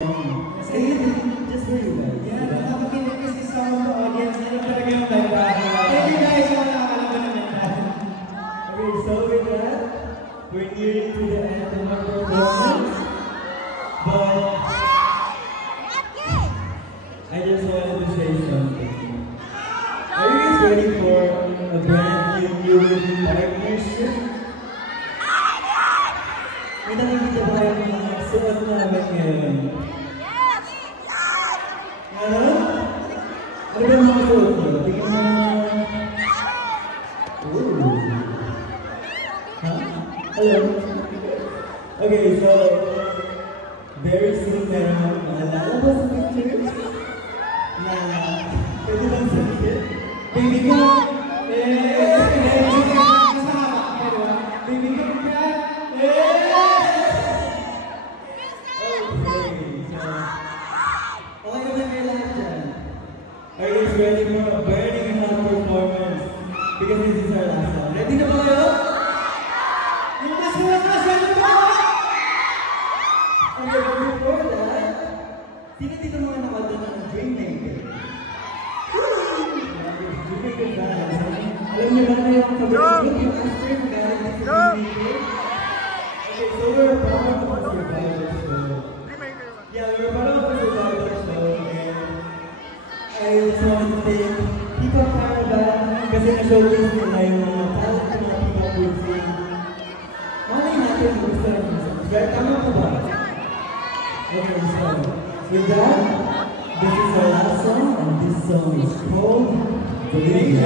Just for you guys. Yeah, nakakinig kasi sa mga audience. Ano talaga yung ganda? Thank you guys sa alam mo naman. Okay, so with that, we're nearing to the end of our performance. But I just wanted to say something. Are you guys ready for a brand new partnership? May nakikita ba kayo mga suot namin ngayon? Ano? Ano ba mga suot nyo? Tingin mo ooh. Huh? Hello? Okay, so very soon meron mga lalabas na pictures na pwede bang sabihin? Baby ko! Baby ko ka! Are you guys ready for a burning hot performance? Because this is our last one. Ready na ba kayo? Yung mas malakas! Ready ba? Okay, but before that, sino dito mga nakadala ng Dreammaker? Dreammaker ba? Alam niyo ba na yung kabalik yung after galing sa Dreammaker? Okay, so we're proud of our survival show. Yeah, we're proud of our survival show. I just want to say, People Caravan, kasi na-showcase nila yung mga talent ng mga people posting. Malay natin kung gusto natin subscribe. Tama ko ba? Okay, so with that, this is our last song, and this song is called Believe.